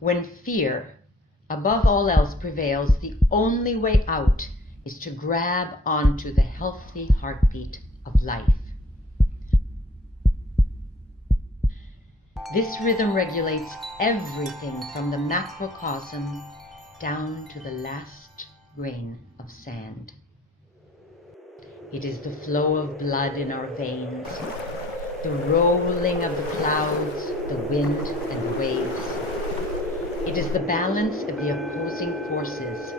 When fear, above all else, prevails, the only way out is to grab onto the healthy heartbeat of life. This rhythm regulates everything from the macrocosm down to the last grain of sand. It is the flow of blood in our veins, the rolling of the clouds, the wind and the waves. It is the balance of the opposing forces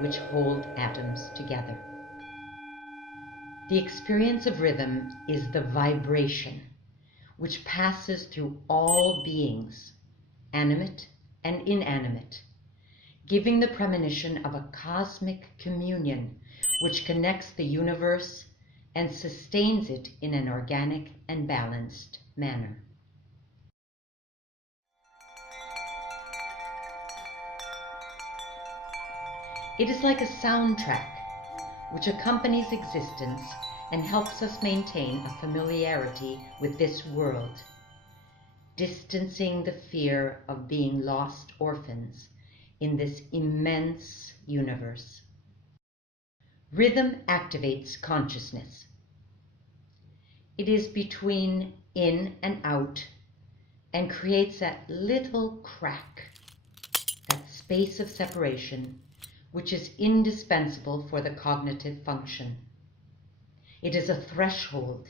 which hold atoms together. The experience of rhythm is the vibration which passes through all beings, animate and inanimate, giving the premonition of a cosmic communion which connects the universe and sustains it in an organic and balanced manner. It is like a soundtrack which accompanies existence and helps us maintain a familiarity with this world, distancing the fear of being lost orphans in this immense universe. Rhythm activates consciousness. It is between in and out and creates that little crack, that space of separation, which is indispensable for the cognitive function. It is a threshold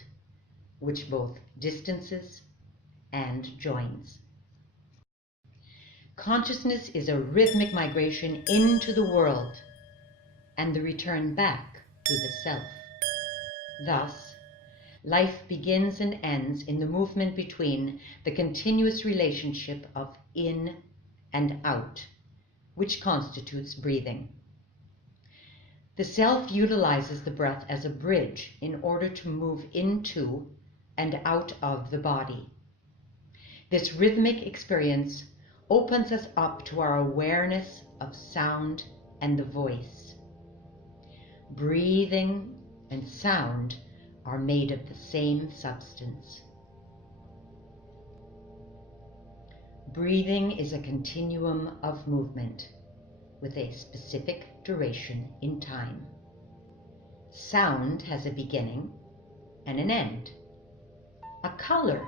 which both distances and joins. Consciousness is a rhythmic migration into the world and the return back to the self. Thus, life begins and ends in the movement between the continuous relationship of in and out, which constitutes breathing. The self utilizes the breath as a bridge in order to move into and out of the body. This rhythmic experience opens us up to our awareness of sound and the voice. Breathing and sound are made of the same substance. Breathing is a continuum of movement with a specific duration in time. Sound has a beginning and an end. A color,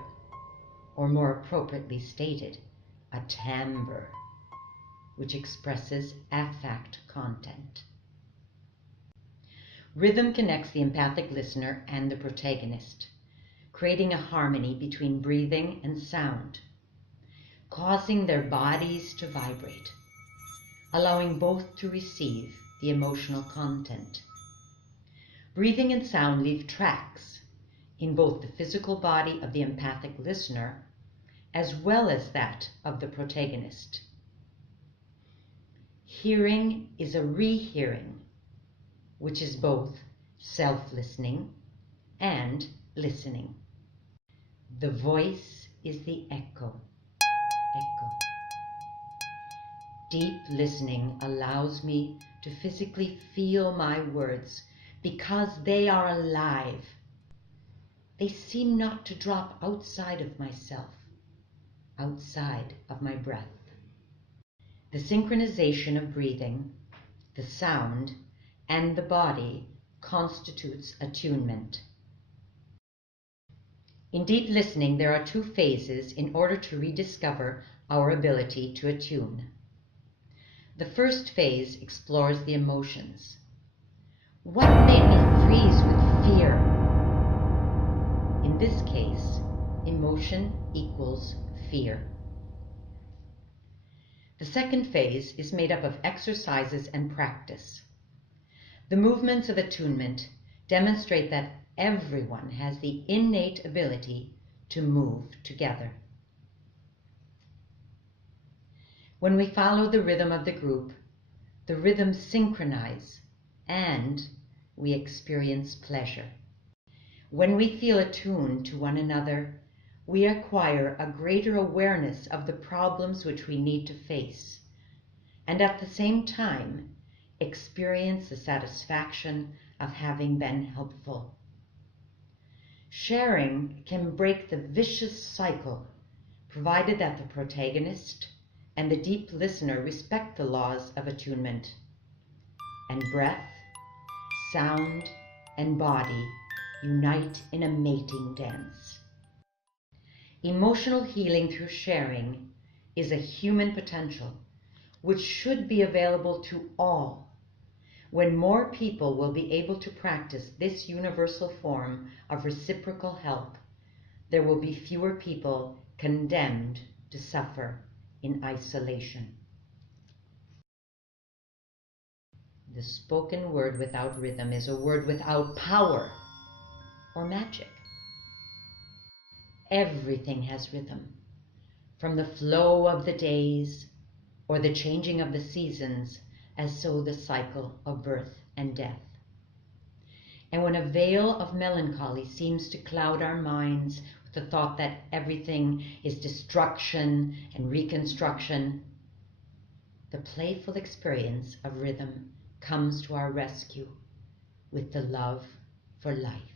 or more appropriately stated, a timbre, which expresses affect content. Rhythm connects the empathic listener and the protagonist, creating a harmony between breathing and sound, causing their bodies to vibrate, allowing both to receive the emotional content. Breathing and sound leave tracks in both the physical body of the empathic listener as well as that of the protagonist. Hearing is a rehearing, which is both self-listening and listening. The voice is the echo. Deep listening allows me to physically feel my words because they are alive. They seem not to drop outside of myself, outside of my breath. The synchronization of breathing, the sound, and the body constitutes attunement. In deep listening, there are two phases in order to rediscover our ability to attune. The first phase explores the emotions. What made me freeze with fear? In this case, emotion equals fear. The second phase is made up of exercises and practice. The movements of attunement demonstrate that everyone has the innate ability to move together. When we follow the rhythm of the group, the rhythms synchronize and we experience pleasure. When we feel attuned to one another, we acquire a greater awareness of the problems which we need to face, and at the same time experience the satisfaction of having been helpful. Sharing can break the vicious cycle, provided that the protagonist and the deep listener respect the laws of attunement. And breath, sound, and body unite in a mating dance. Emotional healing through sharing is a human potential which should be available to all. When more people will be able to practice this universal form of reciprocal help, there will be fewer people condemned to suffer in isolation. The spoken word without rhythm is a word without power or magic. Everything has rhythm, from the flow of the days or the changing of the seasons, as so the cycle of birth and death. And when a veil of melancholy seems to cloud our minds with the thought that everything is destruction and reconstruction, the playful experience of rhythm comes to our rescue with the love for life.